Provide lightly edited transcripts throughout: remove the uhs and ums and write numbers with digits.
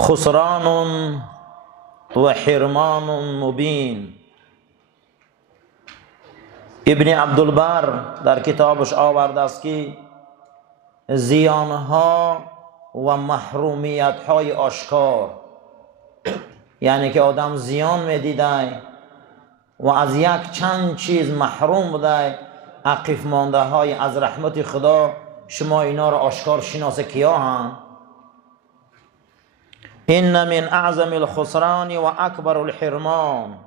خسران و حرمان مبین. ابن عبدالبر در کتابش آورده است که زیانها و محرومیتهای آشکار، یعنی که آدم زیان میدیده و از یک چند چیز محروم بوده، عقیف مانده های از رحمت خدا، شما اینا را آشکار شناسه کیا هم؟ این من اعظم الخسران و اکبر الحرمان،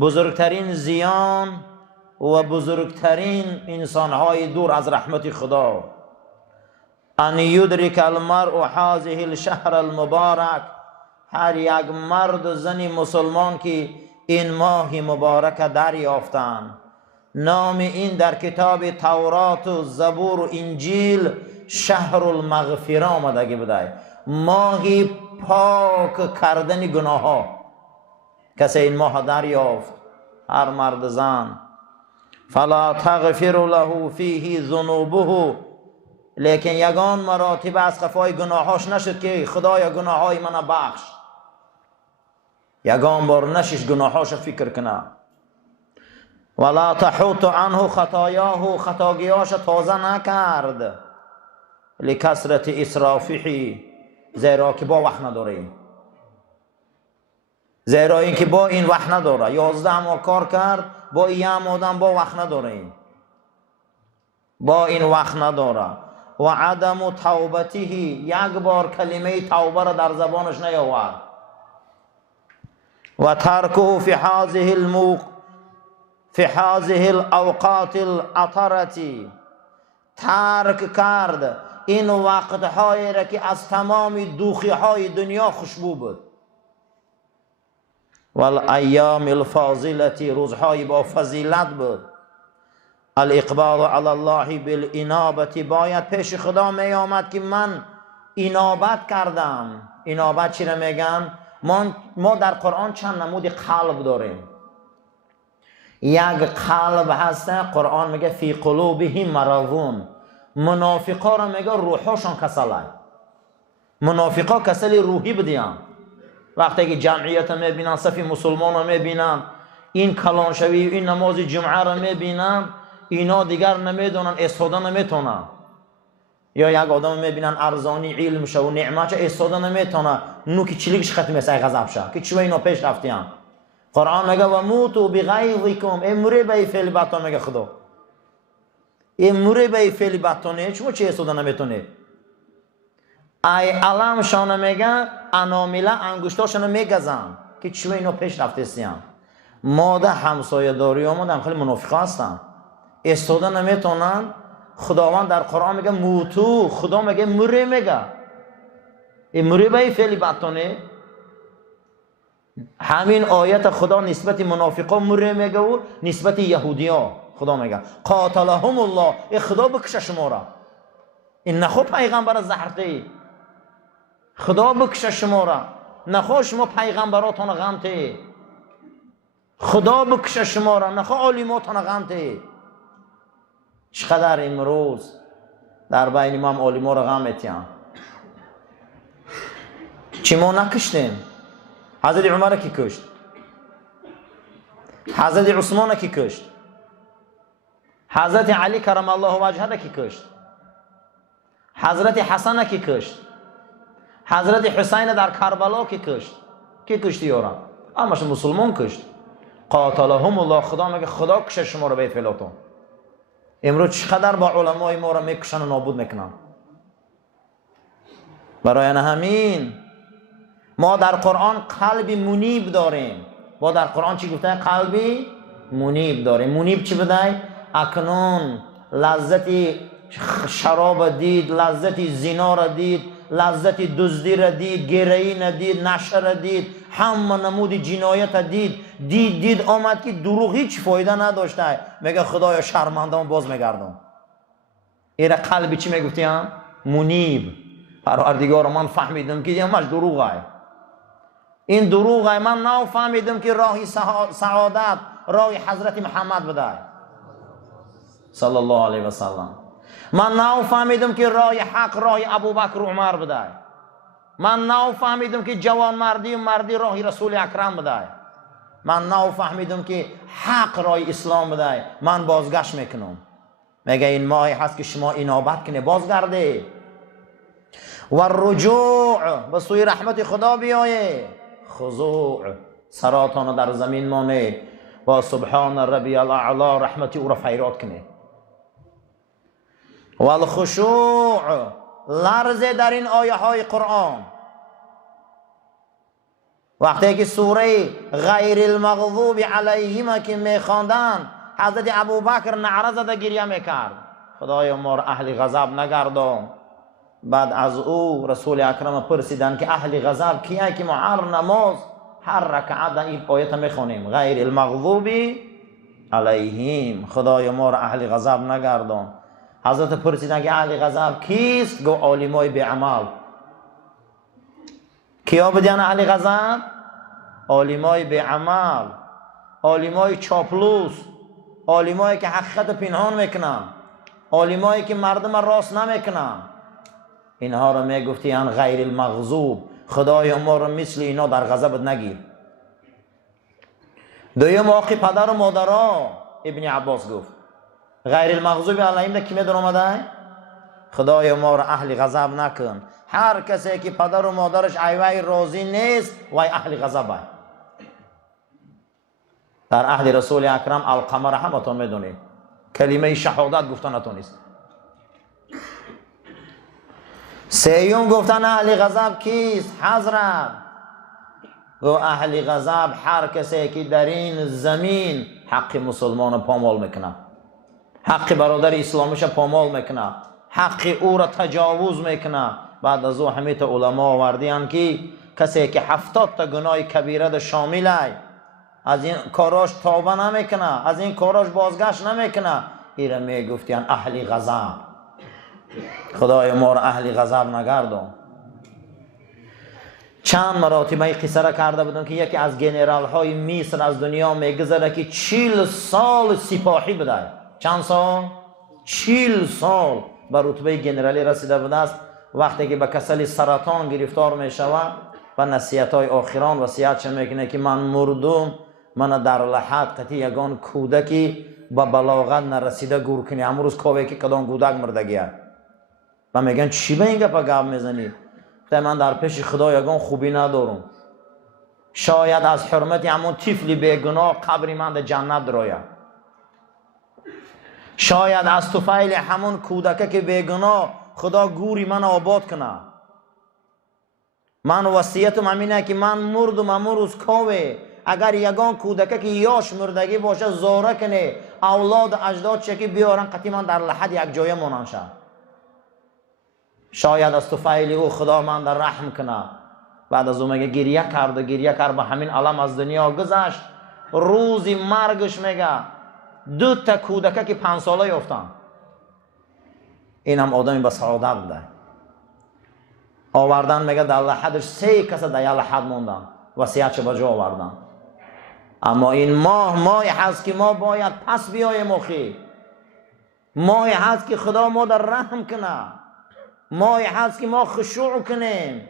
بزرگترین زیان و بزرگترین انسانهای دور از رحمت خدا. ان یدرک المرء هذه الشهر المبارک، هر یک مرد و زن مسلمان که این ماه مبارک دریافتند. نام این در کتاب تورات و زبور و انجیل شهر المغفره آمدگی بوده، ماهی پاک کردن گناه ها. کسی این ماه دریافت، هر مرد زن، فلا تغفر له فیه ذنوبه، لیکن یگان مراتب از خفای گناهاش نشد که خدایا گناهای من بخش، یگان بار نشش گناهاش فکر کنه. ولا تحوط عنه خطایاه، خطاگیاش تازه نکرد، لکثرت اسرافه، زیرا که با وقت نداره، زیرا این که با این وقت نداره، 11 ماه کار کرد، با این آدم با وقت نداره، با این وقت نداره. و عدم توبته، یک بار کلمه توبه را در زبانش نیاورد. و ترکه فی هذه الاوقات العطرتی، ترک کرد این وقتهایی را که از تمام دوخی های دنیا خوشبو بود. والایام الفاضلتی، روزهای با فضیلت بود. الاقبال علی الله بالانابه، باید پیش خدا می آمد که من انابت کردم. انابت چی را میگن؟ ما در قرآن چند نمود قلب داریم. یک قلب هسته، قرآن میگه فی قلوبهم مرضون، منافقا را میگه روحشان کسله. منافقا کسل روحی بدیان. وقتی که جمعیت میبینن، صف مسلمان را میبینن، این کلان شوی این نماز جمعه را میبینن، اینا دیگر نمیدونن، استفاده نمیتونن. یا یک آدم میبینن ارزانی علم شو و نعمت استفاده نمیتونه، نوکی چلیکش ختم سای غضب شه که چوی اینا پیش رفتیان. قرآن میگه و موتو بغیظکم، امری به فعل بدتون، میگه خدا امری به فعل بدتونه، شما چی استفاده نمیتونید؟ ای علم شانه میگه انامله انگشتاشون میگزن که چوی اینا پیش رفتیان. ماده همسایه داری هم خیلی منافقه هستن، استفاده نمیتونن. خداوند در قرآن میگه موتو، خدا میگه مری، میگه این مری به فعل بدتونه. همین آیت خدا نسبت منافقا مری میگه و نسبت یهودی ها خدا میگه قاتلهم الله، ای خدا بکشه شما را. این نخو پیغمبر زهرته، خدا بکشه شما را، نخو شما پیغمبراتون غمته، خدا بکشه شما را، نخو عالماتون غمته. چقدر امروز در بین ما هم عالما را غم میتیم. چی ما نکشتیم؟ حضرت عمر کی کشت؟ حضرت عثمان کی کشت؟ حضرت علی کرم الله وجهه کی کشت؟ حضرت حسن کی کشت؟ حضرت حسین در کربلا کی کشت؟ کی کشتی یارم؟ همش مسلمان کشت. قاتلهم الله، خدا میگه خدا کشه شما رو به فعلاتون. امروز چقدر با علمای ما را میکشن و نابود میکنن. برای همین ما در قرآن قلب منیب داریم. ما در قرآن چی گفته؟ قلبی منیب داریم. منیب چی بوده؟ اکنون لذتی شراب دید، لذتی زنا را دید، لذتی دزدی را دید، گرایی ندید، نشه را دید، همه نمود جنایت دید آمد که دروغ هیچ فایده نداشته. میگه خدایا شرمندم باز میگردم. ایره قلبی چی میگفتیم؟ منیب. پروردگار من فهمیدم که همش دروغه. این دروغه. من نو فهمیدم که راه سعادت راه حضرت محمد بوده صلی الله علیه و سلم. من نو فهمیدم که راه حق راه ابوبکر و عمر بوده. من نو فهمیدم که جوان مردی و مردی راهی رسول اکرم بده. من نو فهمیدم که حق رای اسلام بده. من بازگشت میکنم. میگه این ماهی هست که شما انابت کنه، بازگرده و رجوع به سوی رحمت خدا بیایه. خضوع، سراتان در زمین مانه و سبحان ربی الاعلا، رحمتی او را فیراد کنه. و الخشوع، لرزه در این آیه های قرآن. وقتی که سوره غیر المغضوب علیهم که میخواندن، حضرت ابوبکر نعره زده گریه میکرد، خدایا ما را اهل غضب نگردان. بعد از او رسول اکرم پرسیدن که اهل غضب کیه که ما هر نماز هر رکعت این آیت میخونیم غیر المغضوب علیهم، خدایا ما را اهل غضب نگردان. حضرت پرسیدن که اهل غضب کیست؟ گو عالمای بی عمل. کیا بدین اهل غضب؟ عالمای بی عمل، عالمای چاپلوس، عالمایی که حقیقت پنهان میکنن، عالمایی که مردم راست نمیکنن. اینها رو میگفتین غیر المغضوب. خدای ما رو مثل اینا در غضبت نگیر. دویم آقی پدر و مادرها، ابن عباس گفت غیر المغضوب علیهم ده کی میدون آمده؟ خدای ما رو اهل غضب نکن. هر کسی که پدر و مادرش ایوای راضی نیست وای اهل غضبه. در عهد رسول اکرم القمر همتون میدونید کلمه شهادت گفتن نتونست. سیوم گفتن اهل غضب کیست؟ حضرت گو اهل غضب هر کسی که در این زمین حق مسلمان پامال میکنه، حق برادر اسلامش پامال میکنه، حق او را تجاوز میکنه. بعد از او همه تا علما آوردین که کسی که 70 تا گناه کبیره شامله، از این کاراش توبه نمیکنه، از این کاراش بازگشت نمیکنه، ایره میگفتین اهل غضب. خدای ما را اهل غضب نگردان. چند مراتبه قصه را کرده بودم که یکی از گنرال های مصر از دنیا میگذره که 40 سال سپاهی بوده. چند سال؟ 40 سال به رتبه گنرالی رسیده بوده است. وقتی که به کسل سرطان گرفتار میشود و نصیحت های آخران وصیت میکنه که من مردم، من در لحد قطعی یگان کودکی به بلاغت نرسیده گور کنی. امروز کوه که کدام کودک مردگیه و میگن چی به این گپ میزنی؟ من در پیش خدا یگان خوبی ندارم. شاید از حرمت همون طفلی بیگناه قبری من در جنت دراید. شاید از طفیل همون کودکه که بیگناه خدا گوری من آباد کنه. من وصیتم همینه که من مردم امروز کوه، اگر یگان کودکه که یاش مردگی باشه زاره کنه اولاد اجداد چکی بیارن قطعی من در لحد یک جایه مانند شد. شاید از طفیل او خدا من در رحم کنه. بعد از اون میگه گریه کرد به همین علم از دنیا گذشت. روزی مرگش میگه 2 تا کودکه که 5 ساله یافتن. این هم آدمی به سعادت بوده. آوردن میگه در لحدش 3 کس در یک لحد موندن، وصیتش به جا آوردن. اما این ماهی هست که ما باید پس بیایم اخی. ماهی هست که خدا ما در رحم کنه. ماهی هست که ما خشوع کنیم،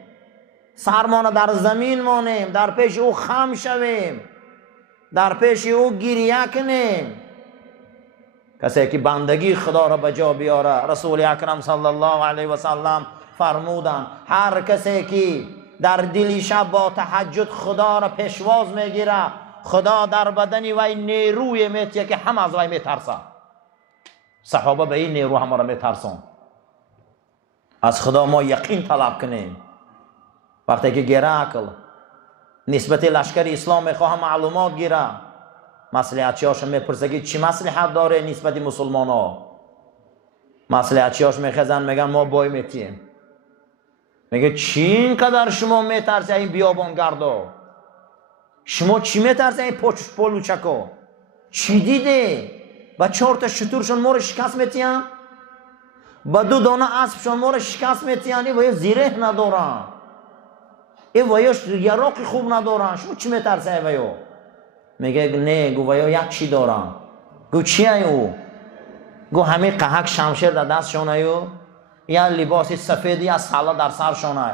سرمان در زمین مانیم، در پیش او خم شویم، در پیش او گریه کنیم. کسی که بندگی خدا را به جا بیاره، رسول اکرم صلی الله علیه و سلم فرمودن هر کسی که در دل شب با تهجد خدا را پیشواز میگیره، خدا در بدنی وی نیروی میتیه که هم از وی میترسه. صحابه به این نیرو همه را میترسون. از خدا ما یقین طلب کنیم. وقتی که گیرکل نسبت لشکر اسلام میخواه معلومات گیره، مصلحتیاش میپرسه که چی مصلحت داره نسبت مسلمان ها. مصلحتیاش میخزن میگن ما بای میتیم. میگه چی اینقدر شما میترسه این بیابانگردا؟ شما چی میترسه این پلوچکا؟ چی دیده؟ با 4 تا شتورشون ما رو شکست میتیم؟ با 2 دانه اسبشون ما رو شکست میتیانی و زیره ندارن. این ویاش یراقی خوب ندارن. شما چی میترسه ویا؟ میگه نه گو ویا یک چی دارن. گو چی او؟ گو همه قهک شمشیر در دستشون ایو، یا لباس سفیدی از سالا در سرشون ای.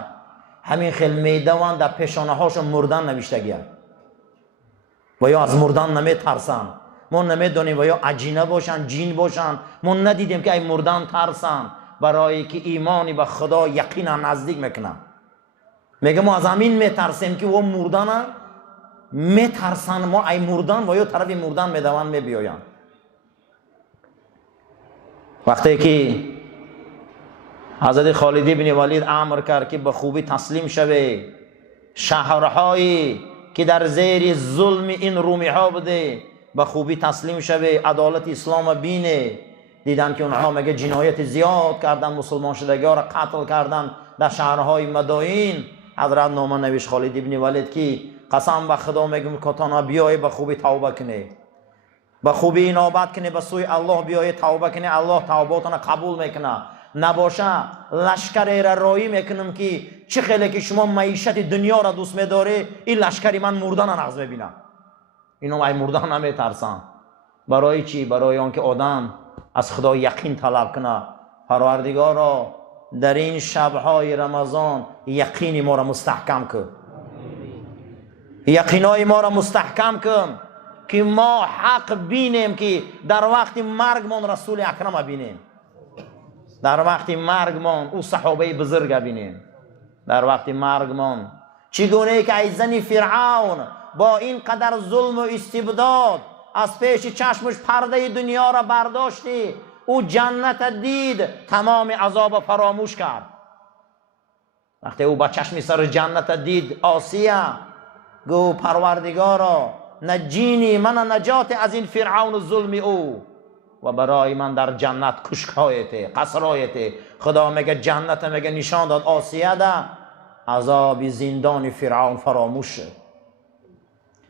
همین خیل میدوان در پیشانه هاشون مردن نوشتگی و یا از مردن نمی ترسن. ما نمیدونیم و یا عجینه باشن جین باشن، ما ندیدیم که ای مردن ترسن، برای که ایمانی به خدا یقینا نزدیک میکنن. میگه ما از همین میترسیم که و مردن میترسن، ما ای مردن و یا طرف مردن میدوان میبیاین. وقتی که حضرت خالد بن ولید امر کرد که به خوبی تسلیم شوه، شهرهایی که در زیر ظلم این رومی ها بوده به خوبی تسلیم شوه، عدالت اسلام بینه. دیدن که اونها مگه جنایت زیاد کردن، مسلمان شدگی ها را قتل کردن در شهرهای مدائن. حضرت نامه نوشت خالد بن ولید که قسم به خدا میگم که تا بیای به خوبی توبه کنه، به خوبی انابت کنه، به سوی الله بیای توبه کنه، الله توباتون قبول میکنه. نباشه لشکری را رایی میکنم که چه خیلی که شما معیشت دنیا را دوست میداره، این لشکری من مردن نغز میبینم. اینو ای مردن نمیترسن. برای چی؟ برای آنکه آدم از خدا یقین طلب کنه. پروردگارا در این شبهای رمضان یقین ما را مستحکم کن، یقینای ما را مستحکم کن که ما حق بینیم که در وقت مرگمان رسول اکرم بینیم، در وقت مرگمان او صحابه بزرگ بینیم، در وقت مرگمان چگونه که ای زن فرعون با این قدر ظلم و استبداد از پیش چشمش پرده دنیا را برداشتی، او جنت دید تمام عذاب فراموش کرد. وقتی او با چشم سر جنت دید، آسیه گو پروردگارا نجینی، من نجات از این فرعون و ظلم او و برای من در جنت کشکایته قصرایته. خدا میگه جنت میگه نشان داد آسیه ده عذاب زندان فرعون فراموش شد.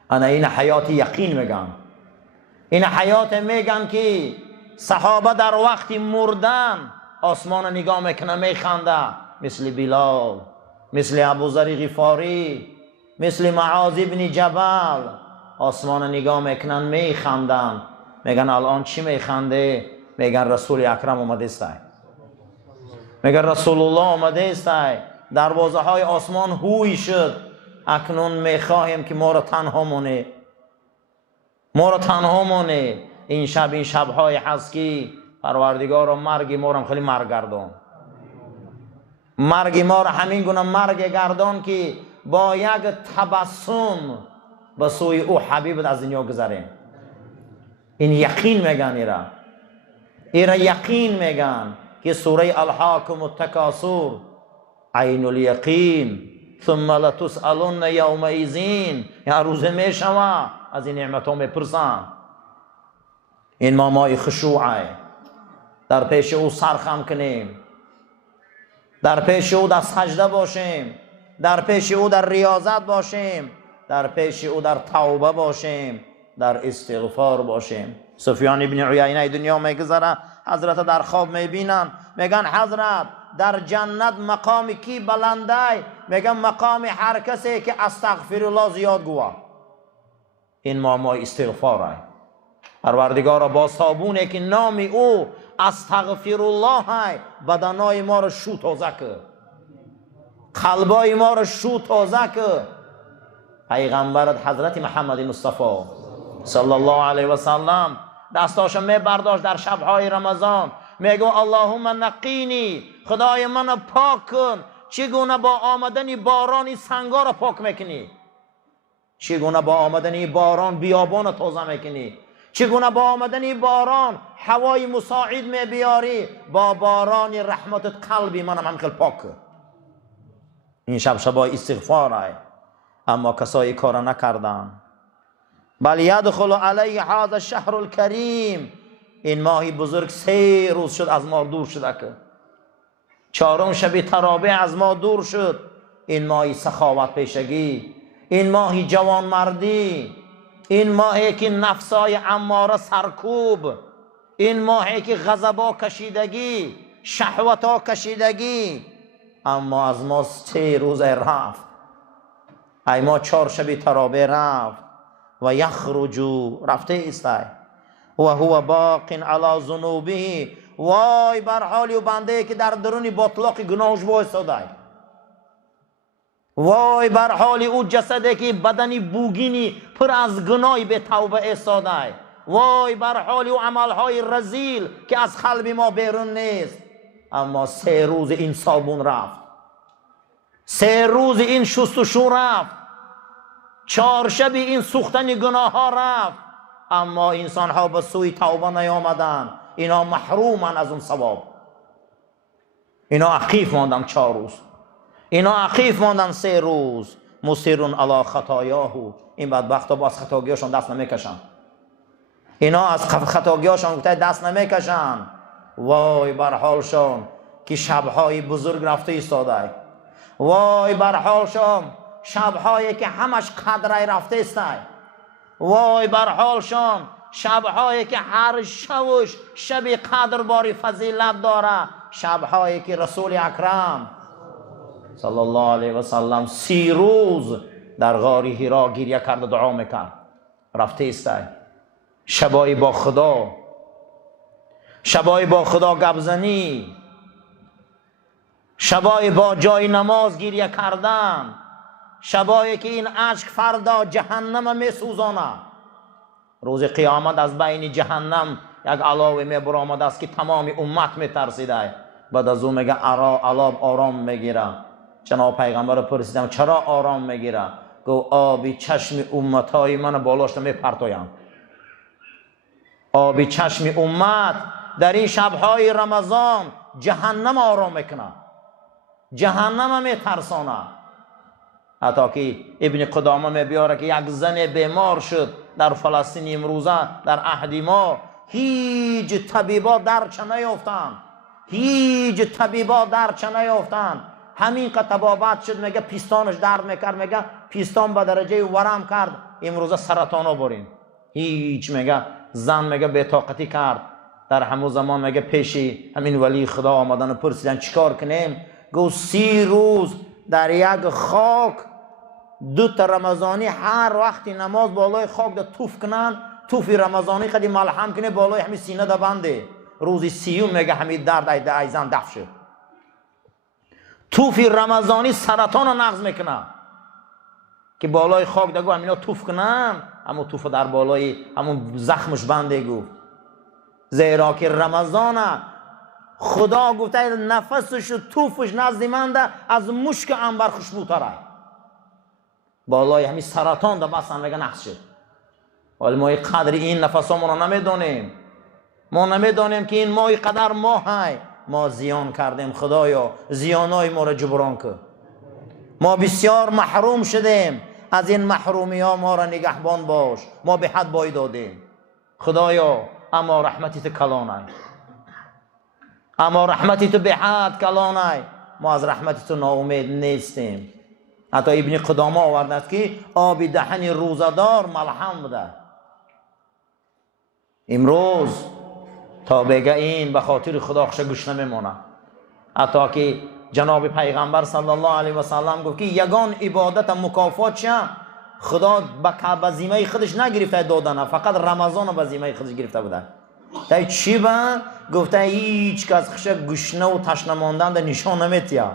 انا این حیات یقین میگن، این حیات میگن که صحابه در وقت مردن آسمان نگاه میکنه میخنده، مثل بلال، مثل ابوذر غفاری، مثل معاذ بن جبل، آسمان نگاه میکنن میخندن. میگن الان چی میخنده؟ میگن رسول اکرم اومده است، میگن رسول الله اومده است. دروازه های آسمان هوی شد، اکنون میخواهیم که ما را تنها مونه، ما را تنها مونه. این شب این شبهای هست که پروردگار مرگ ما را خیلی مرگ گردان، مرگ ما را همین گونه مرگ گردان که با یک تبسم به سوی او حبیب از دنیا گذاریم. این یقین میگن، ایرا یقین میگن که سوره الحاکم التکاثر عین الیقین ثم لتسألن یومئذ، یا روز میشوه از این نعمت ها میپرسن. این مامای خشوعه، در پیش او سرخم کنیم، در پیش او در سجده باشیم، در پیش او در ریاضت باشیم، در پیش او در توبه باشیم، در استغفار باشیم. سفیان ابن عیینه دنیا میگذره، حضرت در خواب میبینن، میگن حضرت در جنت مقام کی بلنده؟ میگن مقام هر کسی که استغفر الله زیاد گوه. این مامای استغفاره. پروردگار با صابونه که نام او استغفر الله های بدنای ما رو شو تازه که، قلبای ما رو شو تازه که. پیغمبرت حضرت محمد مصطفی صلی الله علیه و سلم دستاشو میبرداشت در شبهای رمضان، میگو اللهم نقینی، خدای من پاک کن. چگونه با آمدن باران سنگا رو پاک میکنی، چگونه با آمدن باران بیابان تازه میکنی، چگونه با آمدن باران هوای مساعد میبیاری، با باران رحمتت قلبی منم همخیل پاک کن. این شبای استغفاره. اما کسایی کار نکردن. بل یدخل علیه هذا الشهر الکریم، این ماهی بزرگ 3 روز شد از ما دور شده که 4م شب ترابه از ما دور شد. این ماهی سخاوت پیشگی، این ماهی جوان مردی، این ماهی که نفسای اماره سرکوب، این ماهی که غضبا کشیدگی، شهوتا کشیدگی. اما از ما 3 روز رفت، ای ما 4 شب ترابه رفت. و یخرجو رفته ایسته و هو باق علی ذنوبه، وای بر حالی و بنده که در درون باطلاق گناهش وایساده. وای بر حال او جسده که بدنی بوگینی پر از گناه به توبه ایستاده. وای بر حال او عملهای رذیل که از قلب ما بیرون نیست. اما 3 روز این صابون رفت، 3 روز این شست و شو رفت، 4 شب این سوختن گناه ها رفت، اما انسان ها به سوی توبه نیامدن. اینا محرومن از اون ثواب. اینا عقیف ماندن 4 روز، اینا عقیف ماندن 3 روز. مصرون علی خطایاهو، این بدبخت ها با از خطاگیاشون دست نمیکشن. اینا از خطاگیاشون دست نمیکشن. وای بر حالشون که شبهای بزرگ رفته ایستاده. وای بر حالشون شبهایی که همش قدره رفته است. وای بر حالشون شبهایی که هر شبش شب قدر باری فضیلت داره. شبهایی که رسول اکرم صلی الله علیه و سلم 30 روز در غار حرا گریه کرد و دعا میکرد. رفته است. شبای با خدا، شبای با خدا گبزنی، شبای با جای نماز گریه کردن، شبایی که این اشک فردا جهنم میسوزانه. روز قیامت از بین جهنم یک علاوه میبرآمده است که تمام امت میترسیده. بعد از اون میگه علاب آرام میگیره. جناب پیغمبر پرسیدم چرا آرام میگیره؟ گفت آبی چشم امتهای من بالاش میپرتایم. آبی چشم امت در این شبهای رمضان جهنم آرام میکنه، جهنم میترسانه. حتی که ابن قدامه میبیاره که یک زن بیمار شد در فلسطین امروزه در عهد ما، هیچ طبیبا درچ نیافتند، هیچ طبیبا درچ نیافتند. همین که تبابت شد میگه پیستانش درد میکرد، میگه پیستان به درجه ورم کرد، امروزه سرطان آوریم. هیچ میگه زن میگه بی‌طاقتی کرد. در همون زمان میگه پیشی همین ولی خدا آمدن و پرسیدن چیکار کنیم؟ گفت 30 روز در یک خاک 2 تا رمضانی هر وقتی نماز بالای خاک ده توف کنن، توف رمضانی خیلی ملحم کنه بالای همین سینه ده بنده. روزی 30 میگه همین درد ای زن دفع شد. توف رمضانی سرطان رو نقض میکنه که بالای خاک ده گو همینا توف کنن، اما توف در بالای همون زخمش بنده گفت. زیرا که رمضان خدا گفته نفسش و توفش نزد من ده از مشک عنبر خوشبوتره. بالای همین سرطان ده بس میگه نقض شد. ولی ما قدر این نفس ها ما نمیدونیم. ما نمیدونیم که این ماه قدر ماه های ما زیان کردیم. خدایا زیانای ما را جبران کن. ما بسیار محروم شدیم، از این محرومی ها ما را نگهبان باش. ما به حد باید دادیم خدایا، اما رحمتی تو کلانه، اما رحمتی تو به حد کلانه. ما از رحمتی تو ناامید نیستیم. حتی ابن قدامه آورده است که آب دهن روزدار ملحم بوده. امروز تا بگه این به خاطر خدا خوش گوش نمیمونه. حتی که جناب پیغمبر صلی الله علیه و سلم گفت که یگان عبادت مکافات چه؟ خدا به ذمه خودش نگرفته دادنه، فقط رمضان به ذمه خودش گرفته بوده. تا چی با؟ گفته هیچ کس خوش گشنه و تشنه ماندن ده نشان نمیتیه،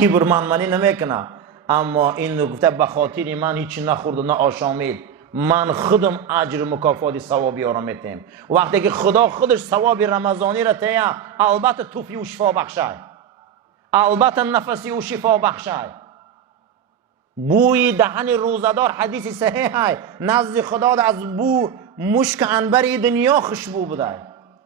کبر منمنی نمیکنه. اما این گفته به خاطر من هیچی نخورد و نه آشامید، من خودم اجر مکافات ثوابی را میتیم. وقتی که خدا خودش ثواب رمضانی را تیه، البته توفی و شفا بخشه، البته نفسی و شفا بخشه. بوی دهن روزدار حدیث صحیح ہے نزد خدا از بو مشک عنبر دنیا خوشبو بوده.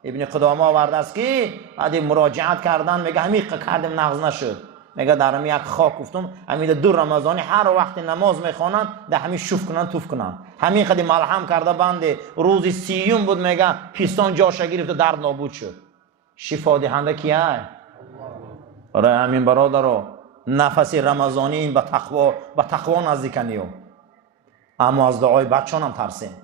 ابن قدامه آورده است که بعد مراجعت کردن میگه همین کردم نقض نشد. میگه در همین یک خاک گفتم همین 2 رمضانی هر وقت نماز میخوانن در همین شوف کنن توف کنن، همین خدی ملحم کرده بنده. روزی 30 بود میگه پیستان جاش گرفت و درد نابود شد. شفا دهنده کیه؟ برای همین برادرو نفس رمضانی این به تقوا نزدیکنیو. اما از دعای بچه‌ان هم ترسیم.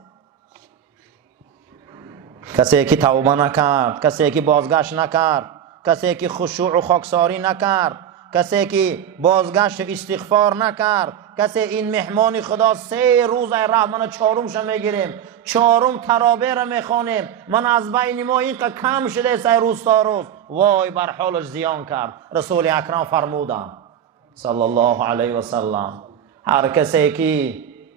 کسی که توبه نکرد، کسی که بازگشت نکرد، کسی که خشوع و خاکساری نکرد، کسی که بازگشت و استغفار نکرد، کسی این مهمان خدا 3 روز رحمان 4مش میگیریم، 4 ترابه را میخوانیم، من از بین ما این که کم شده 3 روز تا روز، وای بر حالش زیان کرد. رسول اکرم فرمودن صلی الله علیه و سلم. هر کسی که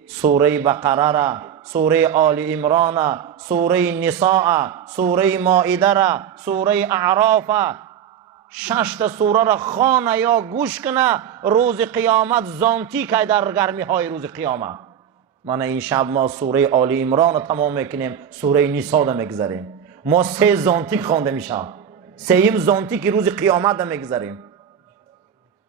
سوره بقره را، سوره آل عمران را، سوره نساء را، سوره مائده را، سوره اعراف را، 6 تا سوره را خوانه یا گوش کنه، روز قیامت زانتی که در گرمی های روز قیامت. من این شب ما سوره آل عمران را تمام میکنیم، سوره نساء را میگذاریم. ما 3 زانتیک خوانده میشه، 3م زانتیک روز قیامت را میگذاریم.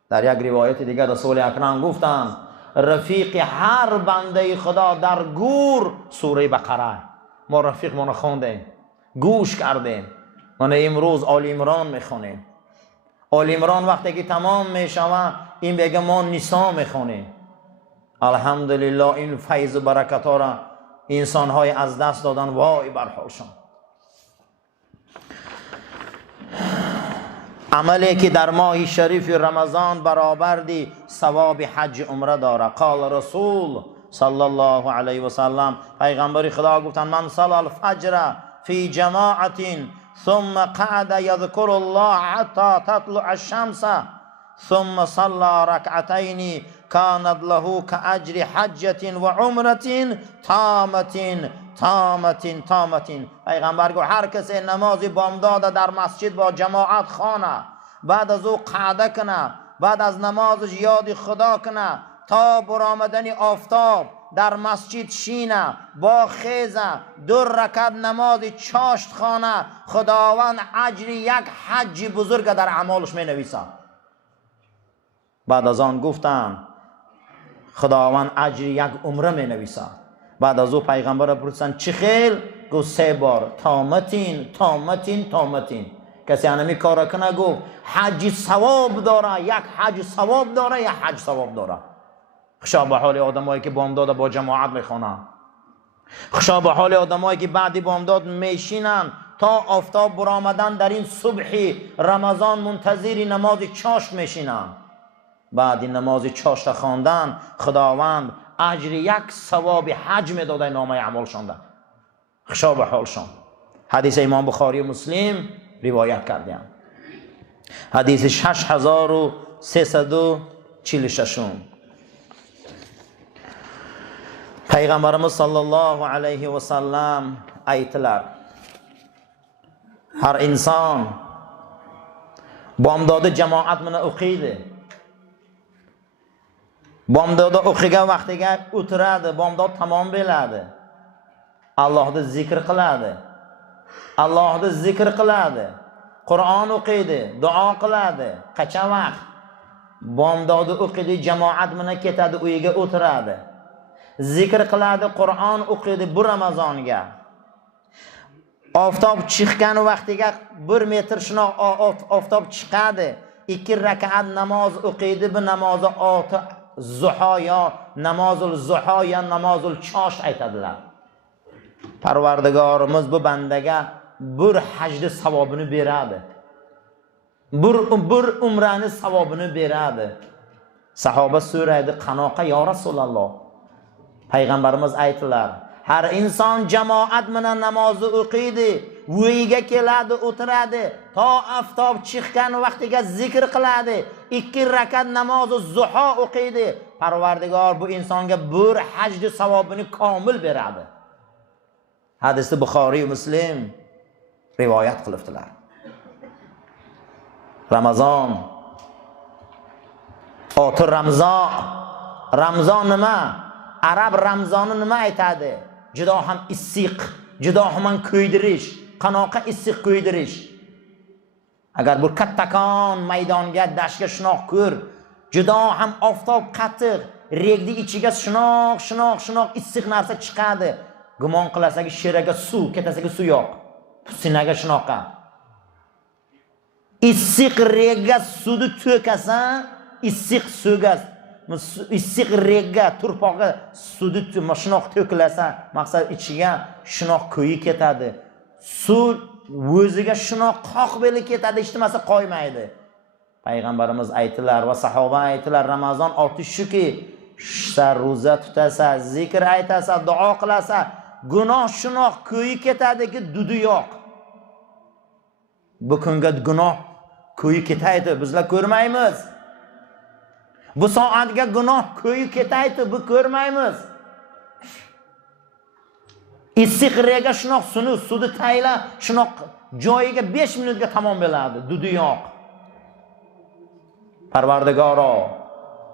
در یک روایت دیگر رسول اکرم گفتند رفیق هر بنده خدا در گور سوره بقره. ما رفیق ما خواندیم، گوش کردیم. من امروز آل عمران میخونیم. آل عمران وقتی که تمام میشوه این بگه ما نساء میخونیم. الحمدلله این فیض و برکت ها را انسان های از دست دادن، وای بر حالشان. عملی که در ماه شریف رمضان برآوردی ثواب حج عمره داره. قال رسول صلی الله علیه و سلم، پیغمبر خدا گفتن من صلی الفجر فی جماعت ثم قعد یذکر الله حتی تطلع الشمس ثم صلى ركعتين كانت له كأجر حجة وعمرة تامة. پیغمبر گفت هر کسی نماز بامداد در مسجد با جماعت خانه، بعد از او قعده کنه، بعد از نمازش یاد خدا کنه تا برآمدن آفتاب در مسجد شینه با خیزه 2 رکعت نماز چاشت خانه، خداوند اجر یک حج بزرگ در اعمالش می نویسه. بعد از آن گفتن خداوند اجر یک عمره می نویسه. بعد از او پیغمبر را پرسیدن چه خیل؟ گفت 3 بار تامتین. کسی انمی کار کنه گفت حج ثواب داره، یک حج ثواب داره، یک حج ثواب داره. خشا به حال آدمایی که بامداد با جماعت میخوانن، خشا به حال آدمایی که بعد بامداد میشینن تا آفتاب برآمدن در این صبح رمضان منتظر نماز چاشت میشینن. بعد این نماز چاشت خواندن خداوند اجر یک ثواب حج میداده نامه اعمالشان ده. خشا به حالشان. حدیث امام بخاری و مسلم روایت کردیم. حدیث 6346. پیغمبرمز صلی الله علیه و سلم ایتلر هر انسان بامداد جماعت من اقیده، بامداد اقیگه وقتیگه اتراده، بامداد تمام بلاده، الله ده ذکر قلاده، الله ده ذکر قلاده، قرآن اقیده، دعا قلاده. قچه وقت بامداد اقیده جماعت من کتاده اویگه اتراده، ذکر قلاده، قرآن اقیده بر رمضانگه. آفتاب چیخکن وقتیگه بر میتر شنا آفتاب چیخاده 2 رکعت نماز اقیده به نماز زحا یا نماز الزحا یا نماز الچاشت ایتدلر. پروردگارمز به بندگه بر حج ثوابونو بیراده، بر عمرانه ثوابونو بیراده. صحابه سوره قناقه یا رسول الله پیغمبرمز ایتلر هر انسان جماعت من نماز اقیده ویگه که لده اتراده تا آفتاب چیخکن وقتی که ذکر قلاده 2 رکعت نماز زحا اقیده، پروردگار بو انسان که بر حج ثوابونو کامل بیراده. حدیث بخاری و مسلم روایت قلفتلر. رمضان آت رمضان نما عرب رمضان نما ایتاده جدا هم اسیق، جدا هم کویدریش، قناقه اسیق کویدریش. اگر بر کتکان میدانگه دشک شناخ کر جدا هم آفتاب قطر ریگدی ایچیگه شناخ اسیق نرسه چقده گمان قلسه که شیرگه سو کتسه که سو یاق سینگه شناقه اسیق ریگه سودو تو کسه اسیق سوگست اسیق ریگه ترپاقه سودو تو ما شناخ تو کلسه مقصد ایچیگه شناخ کویی کتاده سو وزیگه شناخ قاق بلی کتاده اشتی مثل قایم ایده. پیغمبرمز ایتلر و صحابه ایتلر رمضان آتش شو که سر روزه تتسه ذکر ایتسه دعا قلسه گناه شناخ کویی کتاده که دودو یاق بکنگد گناه کویی کتاده بزلا کرمایمز Bu soatga gunoh ko'yi ketaydi, bu ko'rmaymiz. Issiq rega shunoq suvni tayla, shunoq joyiga 5 minutga tamom bo'ladi, dudi yo'q. Parvardigoro,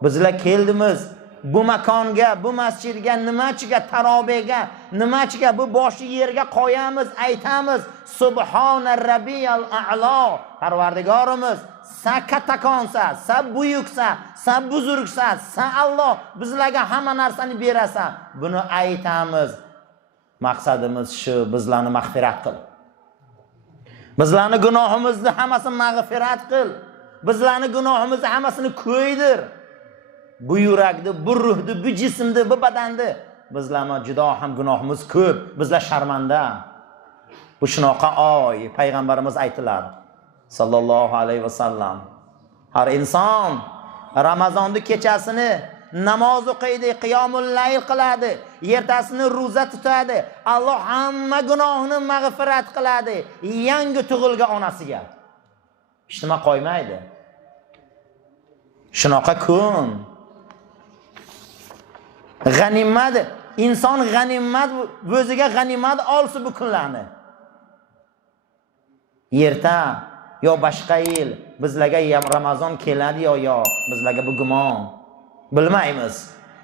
bizlar keldimiz bu makonga, bu masjidga, nimachiga, tarobega, nimachiga bu boshi yerga qo'yamiz, aytamiz, subhona rabbiyal a'lo. Parvardigorimiz, sa katakonsa, sa buyuksa, sa buzurgsa, sa Alloh bizlarga hamma narsani berasa, buni aytamiz. Maqsadimiz shu, bizlarni mag'firat qil. Bizlarni gunohimizni hammasini mag'firat qil. Bizlarni gunohimizni hammasini qo'ydir. Bu yurakni, bu ruhni, bu jismni, bu badanni bizlarga juda ham gunohimiz ko'p. Bizlar sharmanda. Bu shunaqa oy, payg'ambarimiz aytdilar sallallohu alayhi vasallam. Har inson Ramazonning kechasini namoz o'qiydi, qiyomul layl qiladi, ertasini roza tutadi. Alloh hamma gunohini mag'firat qiladi yangi tug'ilgan onasiga. Hech nima qo'ymaydi. Shunaqa kun. G'animat, inson g'animat, o'ziga g'animat olsa bu kunlarni. Erta yo boshqa yil bizlarga Ramazon keladi yo yo'q, bizlarga bu gumon. Bilmaymiz.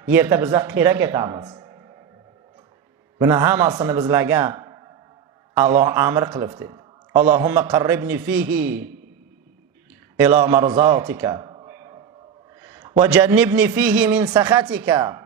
Erta bizlar qira ketamiz. Buni hammasini bizlarga Alloh amr qilibdi. Allohumma qarribni fihi ila marzatika wa jannibni fihi min sakhatika.